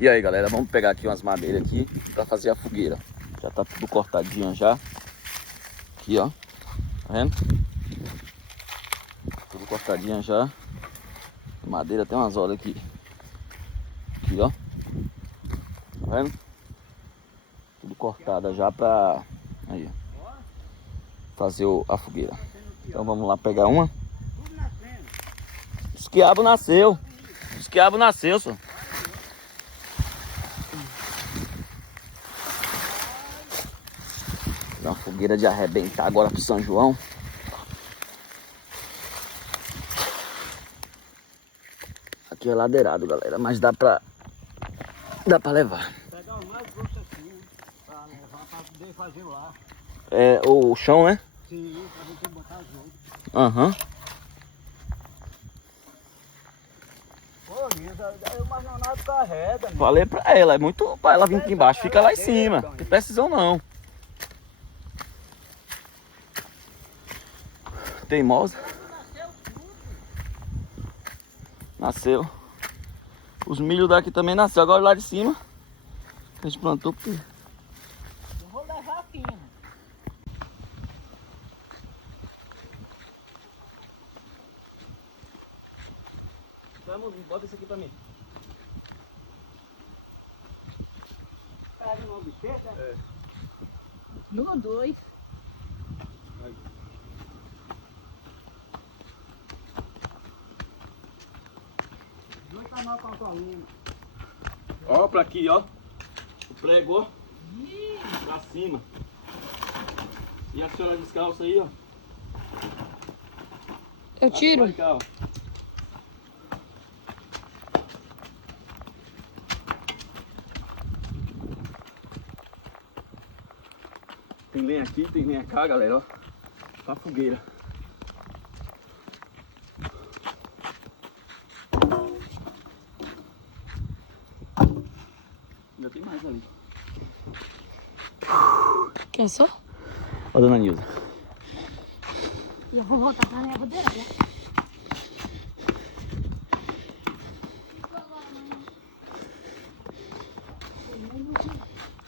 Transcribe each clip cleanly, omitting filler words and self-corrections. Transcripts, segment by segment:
E aí, galera, vamos pegar aqui umas madeiras aqui pra fazer a fogueira. Já tá tudo cortadinho já. Aqui, ó. Tá vendo? Tudo cortadinho já. Madeira tem umas horas aqui. Aqui, ó. Tá vendo? Tudo cortada já pra... Aí, ó. Fazer a fogueira. Então vamos lá pegar uma. Os quiabos nasceu. Os quiabos nasceu, só. Uma fogueira de arrebentar agora pro São João. Aqui é ladeirado, galera, mas dá pra levar. Pegar o mais grosso assim, pra levar pra poder fazer lá. É o chão, né? Sim, pra gente botar as outras. Aham. Ô, Lisa, eu imaginava carrega, né? Falei pra ela, é muito pra ela vir aqui embaixo, fica lá em cima. Não tem precisão não. Teimosa. Nasceu. Os milho daqui também nasceu. Agora lá de cima a gente plantou porque... Eu vou levar aqui, né? Vamos, bota isso aqui pra mim. Pega uma bicheta? É. No 2. Dois tamanhos com a coluna. Ó, pra aqui, ó. O prego, ó. Pra cima. E a senhora descalça aí, ó. Eu tiro. Pode cá, ó. Tem lenha aqui, tem lenha cá, galera, ó. Pra fogueira. Ainda tem mais ali. Cansou? Ó, dona Nilda. E eu vou voltar pra minha bandeira, né?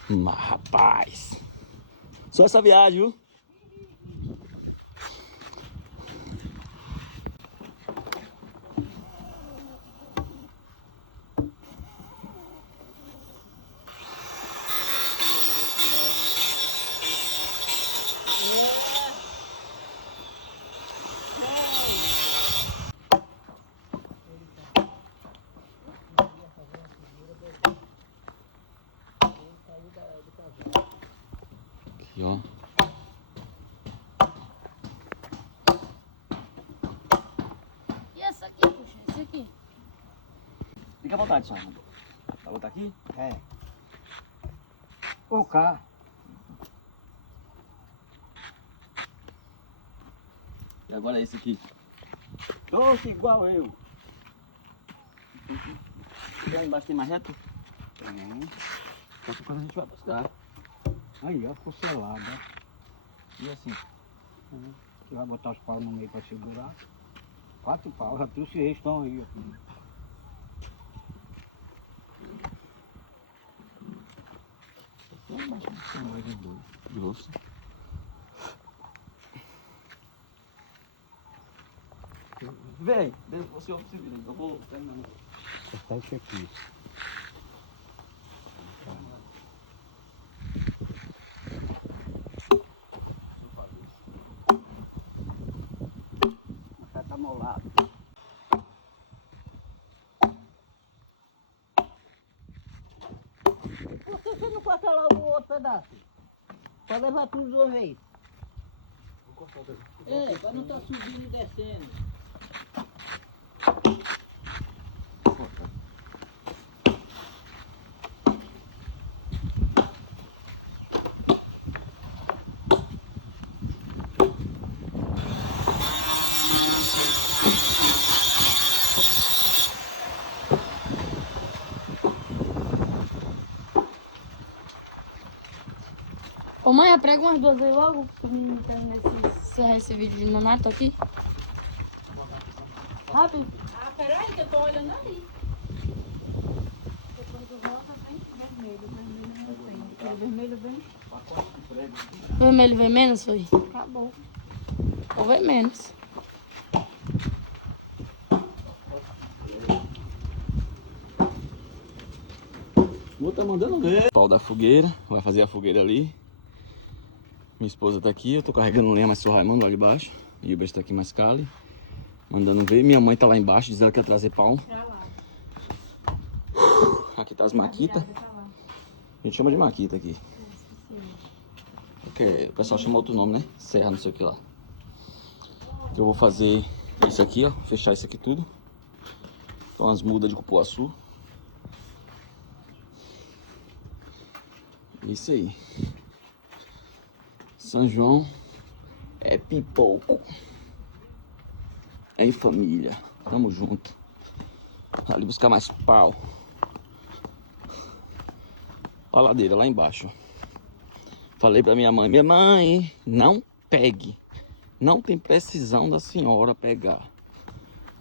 Mas, rapaz. Só essa viagem, viu? Aqui, ó. E essa aqui, puxa? Esse aqui. Fica à vontade, só. Pra botar aqui? É. O carro. E agora é esse aqui. Doce igual eu. E lá embaixo tem mais reto? Tem. Então quando a gente vai buscar. Aí, ó, porcelada. E assim. Você vai botar os paus no meio pra segurar. 4 paus, já trouxe eles, estão aí, ó. Lá embaixo tem mais de dois. Grosso. Véi, você observa, eu vou terminar. Cortar isso aqui. Já tá molado. Por que você não corta logo o outro pedaço? Pra levar tudo de uma vez. Vou cortar o dedo. É, pra não tá subindo e descendo. Ô mãe, prega umas duas aí logo, pra mim terminar encerrar esse vídeo de nonato aqui. Rápido. Ah, peraí, que eu tô olhando ali. Depois eu volto. Vermelho vem. Vermelho vem menos, foi? Acabou. Ou vem menos. Vou tá mandando ver. Pau da fogueira, vai fazer a fogueira ali. Minha esposa tá aqui, eu tô carregando lenha, mas sou Raimundo lá de baixo. E o beijo tá aqui mais Cali. Mandando ver. Minha mãe tá lá embaixo, diz ela que ia trazer pau. Aqui tá as maquitas. A gente chama de maquita aqui. Okay, o pessoal chama outro nome, né? Serra, não sei o que lá. Eu vou fazer isso aqui, ó. Fechar isso aqui tudo. Então as mudas de cupuaçu. Isso aí. São João é pipoco. É em família. Tamo junto. Ali buscar mais pau. Olha a ladeira lá embaixo. Falei pra minha mãe, não pegue. Não tem precisão da senhora pegar.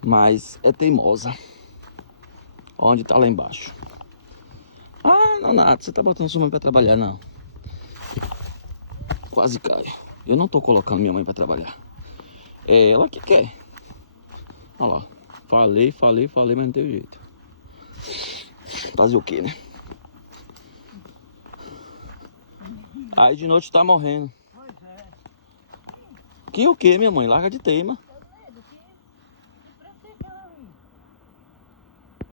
Mas é teimosa. Onde tá lá embaixo? Ah, não, nada. Você tá botando sua mãe pra trabalhar, não. Quase caio. Eu não tô colocando minha mãe pra trabalhar. É ela que quer. Olha lá. Falei, mas não teve jeito. Fazer o quê, né? Aí de noite tá morrendo. Que o quê, minha mãe? Larga de teima.